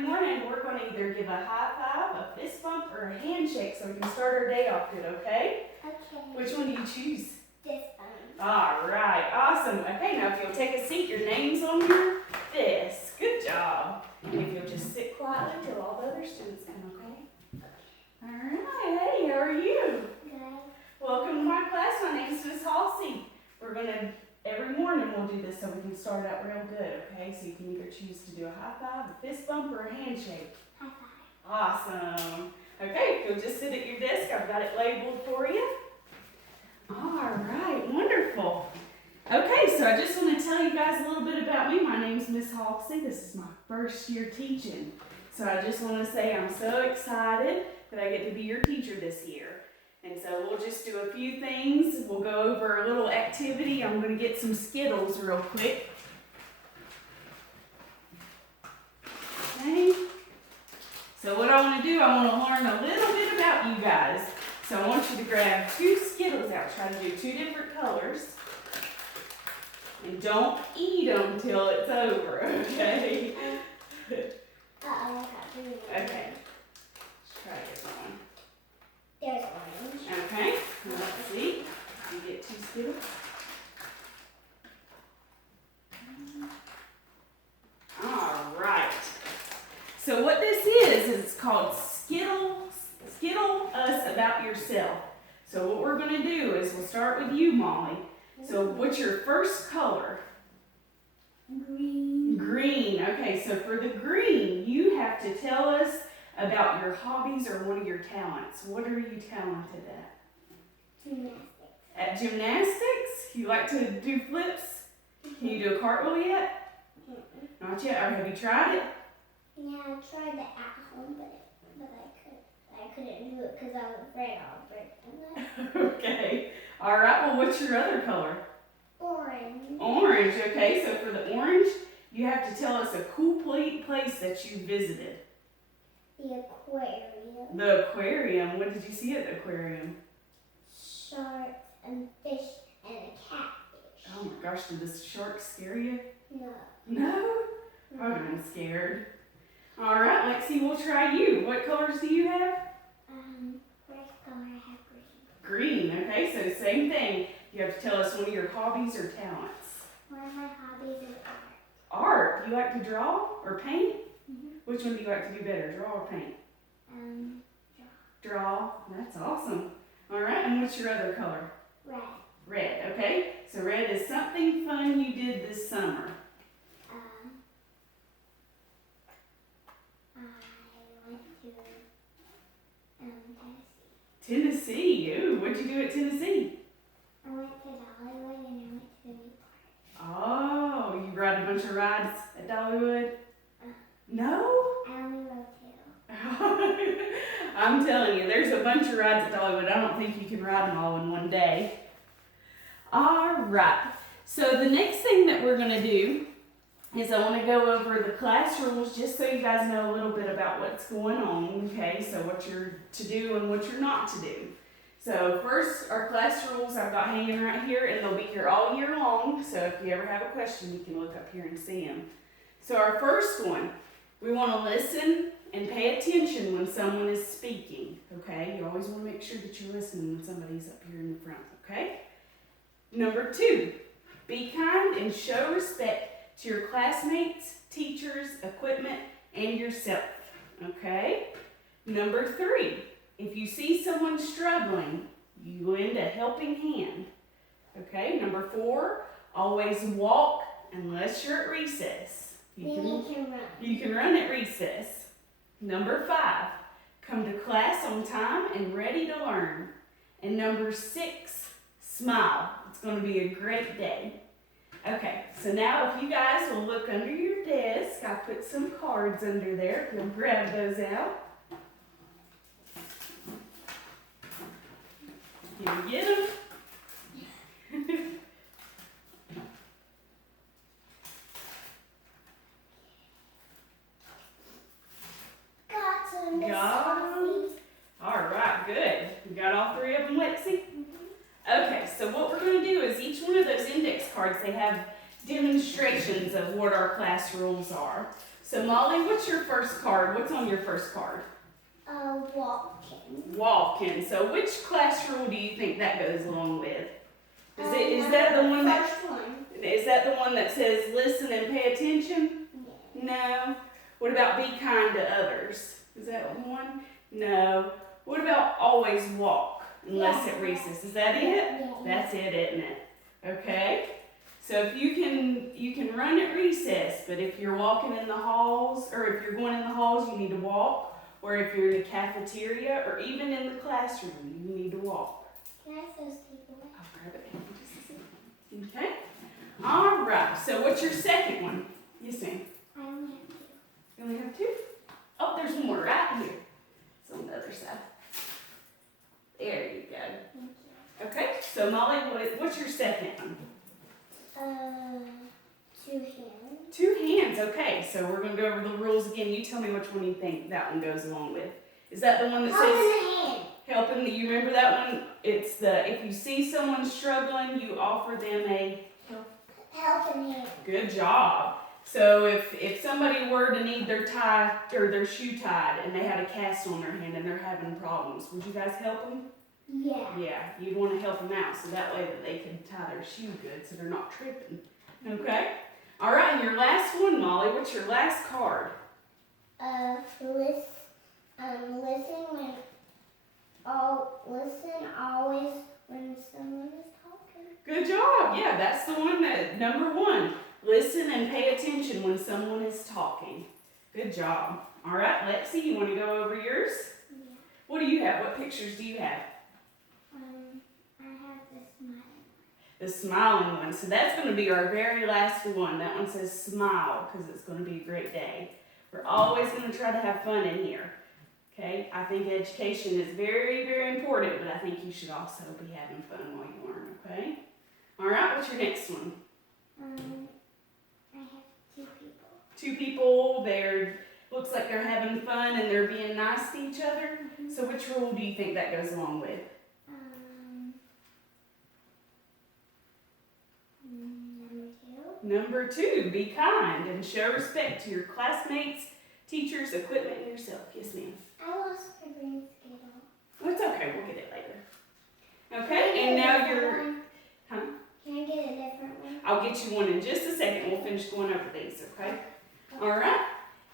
every morning, we're going to either give a high five, a fist bump, or a handshake so we can start our day off good, okay? Okay. Which one do you choose? This one. All right, awesome. Okay, now if you'll take a seat, your name's on your desk. Good job. And if you'll just sit quietly till all the other students come, okay? All right, hey, how are you? Good. Welcome to my class. My name is Miss Halsey. We're going to, every morning we'll do this so we can start out real good, okay? So you can either choose to do a high five, a fist bump, or a handshake. High five. Awesome. Okay, if you'll just sit at your desk, I've got it labeled for you. All right, wonderful. Okay, so I just want to tell you guys a little bit about me. My name's Miss Halsey. This is my first year teaching. So I just want to say I'm so excited that I get to be your teacher this year. And so we'll just do a few things. We'll go over a little activity. I'm going to get some Skittles real quick. Okay. So what I want to do, I want to learn a little bit about you guys. So I want you to grab 2 Skittles out. Try to do 2 different colors. And don't eat them till it's over, okay? Uh-oh, I got blue. Okay. Let's try this one. There's orange. Okay. Let's see. You get 2 Skittles. All right. So what this is it's called Skittle Us About Yourself. So what we're going to do is we'll start with you, Molly. So what's your first color? Green. Green. Okay, so for the green, you have to tell us about your hobbies or one of your talents. What are you talented at? Gymnastics. At gymnastics? You like to do flips? Can you do a cartwheel yet? Not yet. Or have you tried it? Yeah, I tried it at home, but I couldn't do it because I was afraid I would break my leg. Okay. All right. Well, what's your other color? Orange. Orange. Okay. So for the orange, you have to tell us a cool place that you visited. The aquarium. The aquarium. What did you see at the aquarium? Sharks and fish and a catfish. Oh my gosh, did the shark scare you? No. No? I would have been scared. All right, Lexi, we'll try you. What colors do you have? First color I have green. Green. Okay, so same thing. You have to tell us one of your hobbies or talents. One of my hobbies is art. Art. You like to draw or paint? Mm-hmm. Which one do you like to do better, draw or paint? Draw. Draw. That's awesome. All right, and what's your other color? Red. Red, okay? So red is something fun you did this summer. I went to Tennessee. Tennessee. Ooh, what'd you do at Tennessee? I went to Dollywood and I went to the new park. Oh, you ride a bunch of rides at Dollywood? No? I only rode 2. I'm telling you, there's a bunch of rides at Dollywood. I don't think you can ride them all in one day. All right. So the next thing that we're going to do is I want to go over the class rules just so you guys know a little bit about what's going on, okay? So what you're to do and what you're not to do. So first, our class rules I've got hanging right here, and they'll be here all year long. So if you ever have a question, you can look up here and see them. So our first one, we want to listen and pay attention when someone is speaking, okay? You always want to make sure that you're listening when somebody's up here in the front, okay? Number 2, be kind and show respect to your classmates, teachers, equipment, and yourself, okay? Number 3, if you see someone struggling, you lend a helping hand, okay? Number 4, always walk unless you're at recess. You can run. You can run at recess. Number 5, come to class on time and ready to learn. And number 6, smile. It's going to be a great day. Okay, so now if you guys will look under your desk, I put some cards under there. If you'll grab those out. Can you get them? Got some. Got 'em? All right, good. You got all 3 of them, Lexi? Okay, so what we're going to do is each one of those index cards, they have demonstrations descriptions of what our class rules are. So Molly, what's your first card? What's on your first card? Walking. Walking. So which class rule do you think that goes along with? Is that the one that? First one. Is that the one that says listen and pay attention? Yeah. No. What about be kind to others? Is that one? No. What about always walk unless at recess? Is that it? Yeah. That's it, isn't it? Okay. So if you can run at recess, but if you're walking in the halls, or if you're going in the halls, you need to walk. Or if you're in the cafeteria, or even in the classroom, you need to walk. Can I have those people? I'll grab it in just a second. Okay. All right. So what's your second one? Yes, ma'am. I only have two. You only have two? Oh, there's one more right here. It's on the other side. There you go. Thank you. Okay. So Molly, what's your second one? 2 hands. 2 hands. Okay. So we're gonna go over the rules again. You tell me which one you think that one goes along with. Is that the one that says helping? You remember that one? It's the if you see someone struggling, you offer them a Helping hand. Good job. So if somebody were to need their tie or their shoe tied and they had a cast on their hand and they're having problems, would you guys help them? Yeah. Yeah, you'd want to help them out so that way that they can tie their shoe good so they're not tripping. Okay? All right, and your last one, Molly, what's your last card? Listen always when someone is talking. Good job. Yeah, that's the one that, number 1. Listen and pay attention when someone is talking. Good job. All right, Lexi, you want to go over yours? Yeah. What do you have? What pictures do you have? I have the smile. The smiling one. So that's going to be our very last one. That one says smile because it's going to be a great day. We're always going to try to have fun in here. Okay? I think education is very, very important, but I think you should also be having fun while you learn. Okay? All right, what's your next one? I have 2 people. 2 people. Looks like they're having fun and they're being nice to each other. Mm-hmm. So which rule do you think that goes along with? Number 2. Number 2, be kind and show respect to your classmates, teachers, equipment, and yourself. Yes, ma'am. I lost my green skittle. Well, it's okay. We'll get it later. Okay, and now you're... Huh? Can I get a different one? I'll get you one in just a second. We'll finish going over these, okay? All right.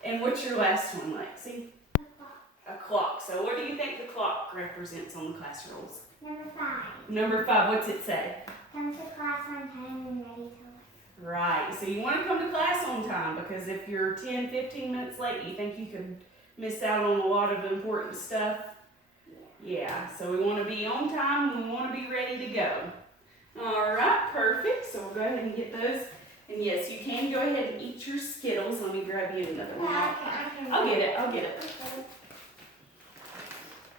And what's your last one, Lexi? A clock. A clock. So what do you think the clock represents on the class rules? Number 5. Number 5, what's it say? Come to class on time and ready to learn. Right. So you want to come to class on time because if you're 10, 15 minutes late, you think you could miss out on a lot of important stuff? Yeah. So we want to be on time and we want to be ready to go. All right. Perfect. So we'll go ahead and get those. And yes, you can go ahead and eat your Skittles. Let me grab you another one. I'll get it. I'll get it. Okay.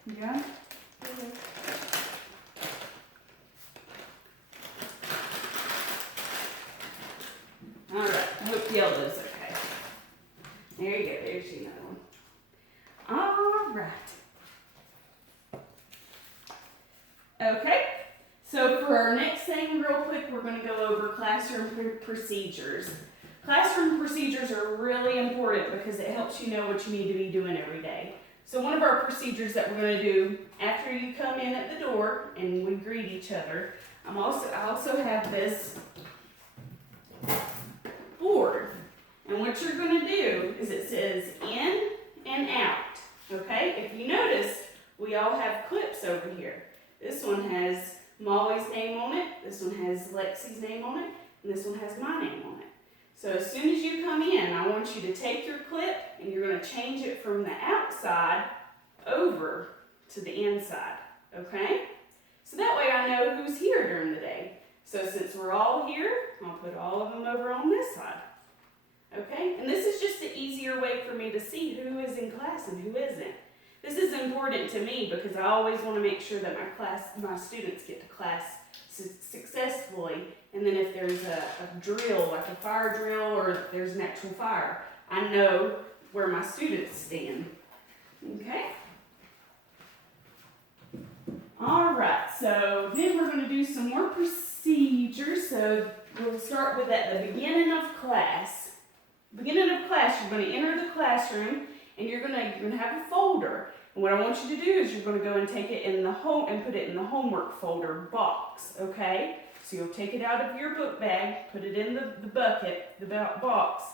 You got it? All right, I hope yellow's okay. There you go, there's another one. All right. Okay, so for our next thing real quick, we're gonna go over classroom procedures. Classroom procedures are really important because it helps you know what you need to be doing every day. So one of our procedures that we're gonna do after you come in at the door and we greet each other, I also have this board. And what you're going to do is it says in and out. Okay? If you notice, we all have clips over here. This one has Molly's name on it, this one has Lexi's name on it, and this one has my name on it. So as soon as you come in, I want you to take your clip and you're going to change it from the outside over to the inside. Okay? So that way I know who's here during the day. So since we're all here, I'll put all of them over on this side. Okay? And this is just an easier way for me to see who is in class and who isn't. This is important to me because I always want to make sure that my students get to class successfully. And then if there's a drill, like a fire drill, or if there's an actual fire, I know where my students stand. Okay? All right, so then we're going to do some more procedures. So we'll start with at the beginning of class. Beginning of class, you're going to enter the classroom and you're going to have a folder. And what I want you to do is you're going to go and take it in the home and put it in the homework folder box, okay? So you'll take it out of your book bag, put it in the bucket, the box,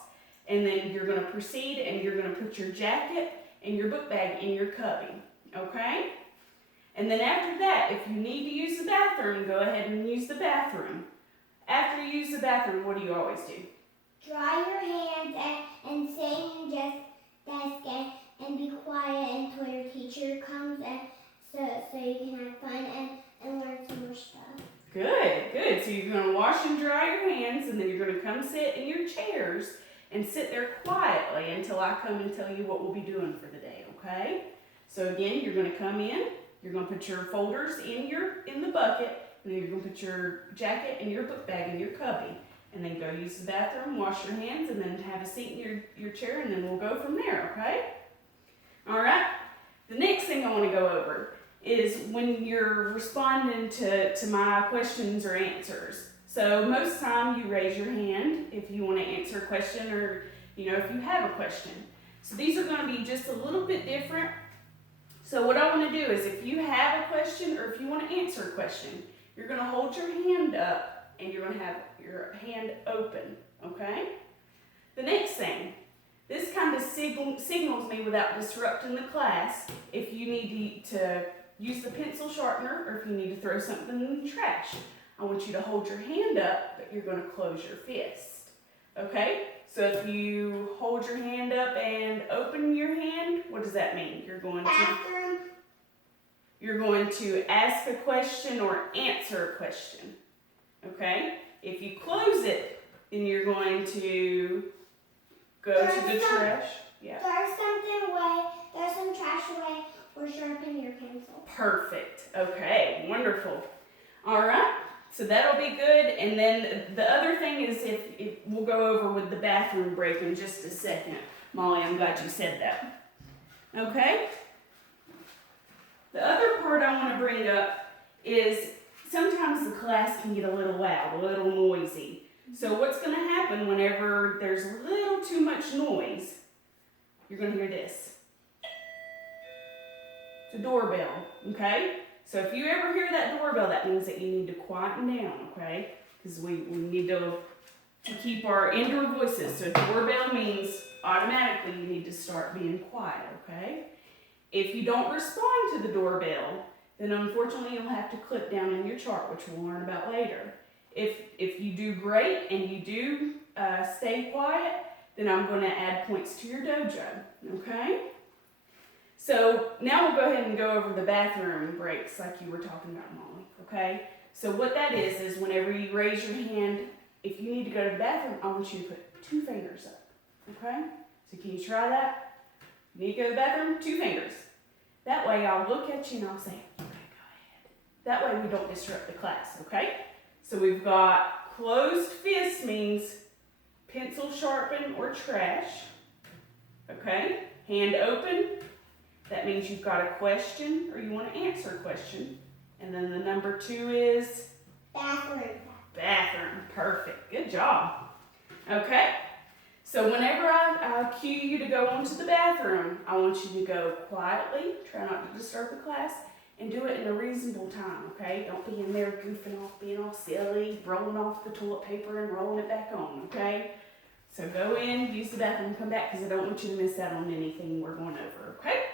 and then you're going to proceed and you're going to put your jacket and your book bag in your cubby, okay? And then after that, if you need to use the bathroom, go ahead and use the bathroom. After you use the bathroom, what do you always do? Dry your hands and sit in your desk and be quiet until your teacher comes and so you can have fun and learn some more stuff. Good, good. So you're going to wash and dry your hands and then you're going to come sit in your chairs and sit there quietly until I come and tell you what we'll be doing for the day, okay? So again, you're going to come in, you're going to put your folders in the bucket, and then you're going to put your jacket and your book bag in your cubby. And then go use the bathroom, wash your hands, and then have a seat in your chair, and then we'll go from there, okay? All right? The next thing I want to go over is when you're responding to my questions or answers. So most time you raise your hand if you want to answer a question or, if you have a question. So these are going to be just a little bit different. So what I want to do is if you have a question or if you want to answer a question, you're going to hold your hand up and you're going to have your hand open, okay? The next thing, this kind of signals me without disrupting the class if you need to use the pencil sharpener or if you need to throw something in the trash. I want you to hold your hand up, but you're going to close your fist, okay? So if you hold your hand up and open your hand, what does that mean? You're going to ask a question or answer a question. Okay? If you close it, then you're going to go to the trash. Yeah. Throw something away, throw some trash away, or sharpen your pencil. Perfect. Okay, wonderful. All right, so that'll be good. And then the other thing is if we'll go over with the bathroom break in just a second. Molly, I'm glad you said that. Okay? The other part I want to bring up is sometimes the class can get a little loud, a little noisy. So what's going to happen whenever there's a little too much noise, you're going to hear this. It's a doorbell, okay? So if you ever hear that doorbell, that means that you need to quieten down, okay? Because we need to keep our indoor voices. So doorbell means automatically you need to start being quiet, okay? If you don't respond to the doorbell, then unfortunately you'll have to click down in your chart, which we'll learn about later. If you do great and you do stay quiet, then I'm going to add points to your dojo, okay? So now we'll go ahead and go over the bathroom breaks like you were talking about, Molly, okay? So what that is whenever you raise your hand, if you need to go to the bathroom, I want you to put 2 fingers up, okay? So can you try that? You need to go to the bathroom, 2 fingers. That way I'll look at you and I'll say, okay, go ahead. That way we don't disrupt the class, okay? So we've got closed fist means pencil sharpen or trash, okay? Hand open, that means you've got a question or you want to answer a question. And then the number 2 is? Bathroom. Bathroom, perfect, good job. Okay? So whenever I cue you to go into the bathroom, I want you to go quietly, try not to disturb the class, and do it in a reasonable time, okay? Don't be in there goofing off, being all silly, rolling off the toilet paper and rolling it back on, okay? So go in, use the bathroom, and come back because I don't want you to miss out on anything we're going over, okay?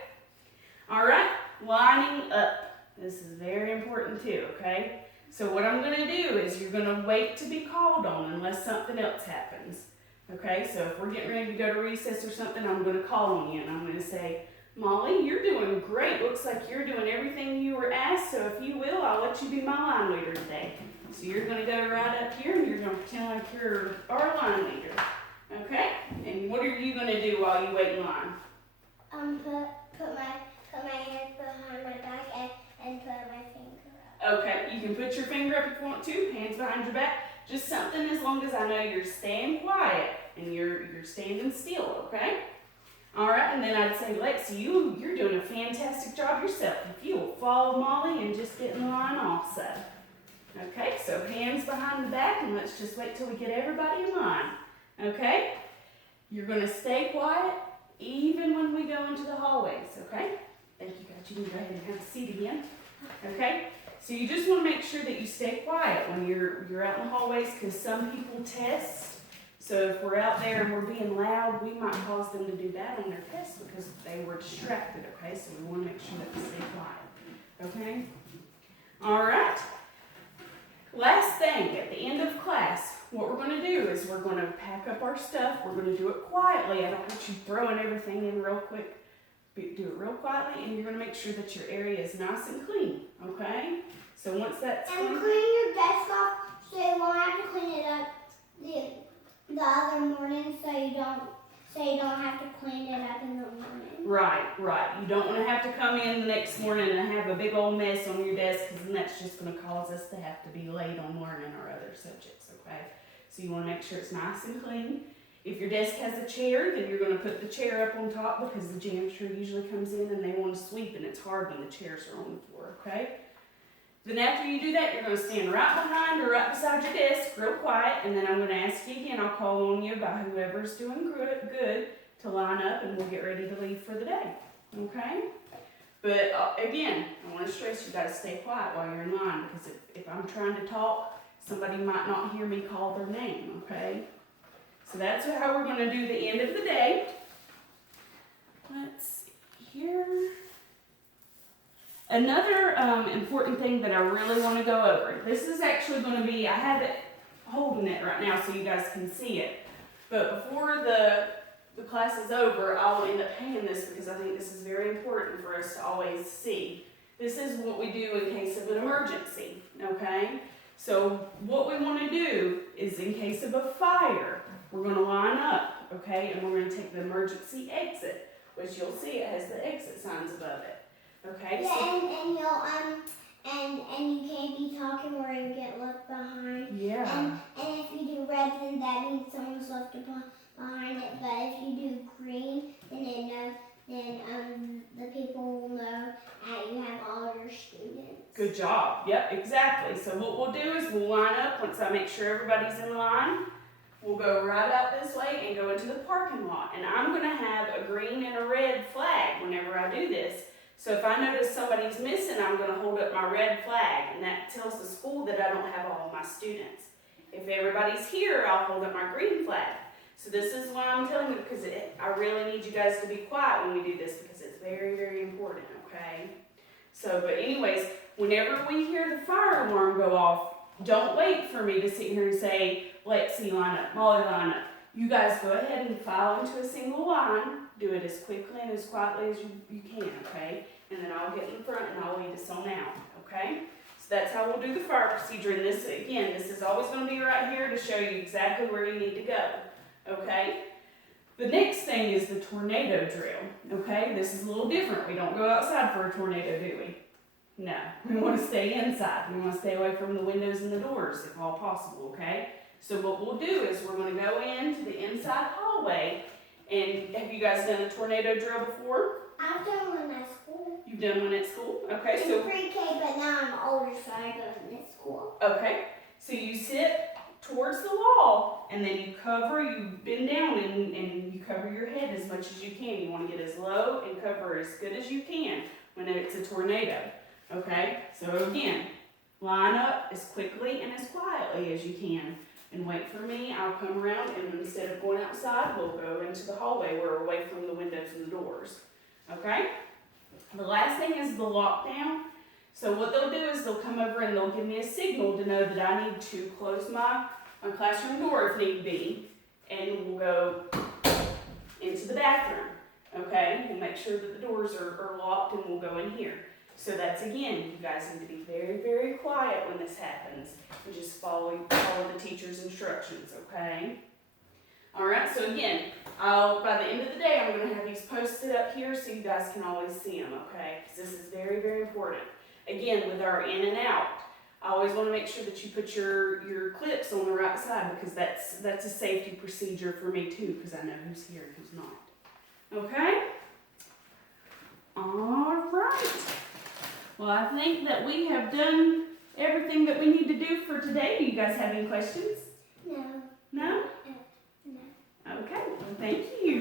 All right, lining up. This is very important too, okay? So what I'm going to do is you're going to wait to be called on unless something else happens. Okay, so if we're getting ready to go to recess or something, I'm going to call on you and I'm going to say, Molly, you're doing great. Looks like you're doing everything you were asked, so if you will, I'll let you be my line leader today. So you're going to go right up here and you're going to pretend like you're our line leader. Okay? And what are you going to do while you wait in line? Put my hands behind my back and put my finger up. Okay, you can put your finger up if you want to, hands behind your back. Just something as long as I know you're staying quiet and you're standing still, okay? All right, and then I'd say, Lexi, you're doing a fantastic job yourself. If you will follow Molly and just get in line also. Okay, so hands behind the back, and let's just wait till we get everybody in line. Okay? You're going to stay quiet even when we go into the hallways, okay? Thank you, guys. You can go ahead and have a seat again. Okay? So you just want to make sure that you stay quiet when you're out in the hallways, because some people test. So if we're out there and we're being loud, we might cause them to do that on their test because they were distracted, okay? So we want to make sure that we stay quiet, okay? All right. Last thing, at the end of class, what we're going to do is we're going to pack up our stuff. We're going to do it quietly. I don't want you throwing everything in real quick. Do it real quietly, and you're going to make sure that your area is nice and clean, okay? So once that's clean. clean, Clean your desk off so you won't have to clean it up the other morning, so you don't have to clean it up in the morning. Right. You don't want to have to come in the next morning and have a big old mess on your desk, because then that's just going to cause us to have to be late on learning our other subjects, okay? So you want to make sure it's nice and clean. If your desk has a chair, then you're going to put the chair up on top, because the janitor usually comes in and they want to sweep, and it's hard when the chairs are on the floor, okay? Then after you do that, you're going to stand right behind or right beside your desk, real quiet, and then I'm going to ask you again. I'll call on you by whoever's doing good to line up, and we'll get ready to leave for the day, okay? But again, I want to stress you got to stay quiet while you're in line, because if I'm trying to talk, somebody might not hear me call their name, okay? So that's how we're going to do the end of the day. Let's see here. Another important thing that I really want to go over. This is actually going to be, I have it holding it right now so you guys can see it. But before the class is over, I'll end up hanging this, because I think this is very important for us to always see. This is what we do in case of an emergency, okay? So what we want to do is, in case of a fire, we're going to line up, okay? And we're going to take the emergency exit, which you'll see it has the exit signs above it. Okay. Yeah, so, and you can't be talking or you get left behind. Yeah. And if you do red, then that means someone's left behind it. But if you do green, then the people will know that you have all your students. Good job. Yep, exactly. So what we'll do is we'll line up. Once I make sure everybody's in line, we'll go right out this way and go into the parking lot. And I'm going to have a green and a red flag whenever I do this. So if I notice somebody's missing, I'm going to hold up my red flag, and that tells the school that I don't have all of my students. If everybody's here, I'll hold up my green flag. So this is why I'm telling you, because I really need you guys to be quiet when we do this, because it's very, very important, okay? So, but anyways, whenever we hear the fire alarm go off, don't wait for me to sit here and say, Lexi, line up, Molly, line up. You guys go ahead and file into a single line. Do it as quickly and as quietly as you can, okay? And then I'll get in front and I'll lead us on out, okay? So that's how we'll do the fire procedure. And this, again, this is always going to be right here to show you exactly where you need to go, okay? The next thing is the tornado drill, okay? This is a little different. We don't go outside for a tornado, do we? No, we want to stay inside. We want to stay away from the windows and the doors if all possible, okay? So what we'll do is we're going to go into the inside hallway. And have you guys done a tornado drill before? I've done one at school. You've done one at school? Okay, so pre-K, but now I'm older, so I go to school. Okay, so you sit towards the wall, and then you bend down and you cover your head as much as you can. You want to get as low and cover as good as you can when it's a tornado. Okay, so again, line up as quickly and as quietly as you can. And wait for me, I'll come around, and instead of going outside, we'll go into the hallway where we're away from the windows and the doors. Okay? The last thing is the lockdown. So what they'll do is they'll come over and they'll give me a signal to know that I need to close my classroom door if need be, and we'll go into the bathroom. Okay? We'll make sure that the doors are locked, and we'll go in here. So that's, again, you guys need to be very, very quiet when this happens. And just follow the teacher's instructions, okay? All right, so again, by the end of the day, I'm going to have these posted up here so you guys can always see them, okay? Because this is very, very important. Again, with our in and out, I always want to make sure that you put your clips on the right side, because that's a safety procedure for me too, because I know who's here and who's not. Okay? All right. Well, I think that we have done everything that we need to do for today. Do you guys have any questions? No. No? No. Okay, well, thank you.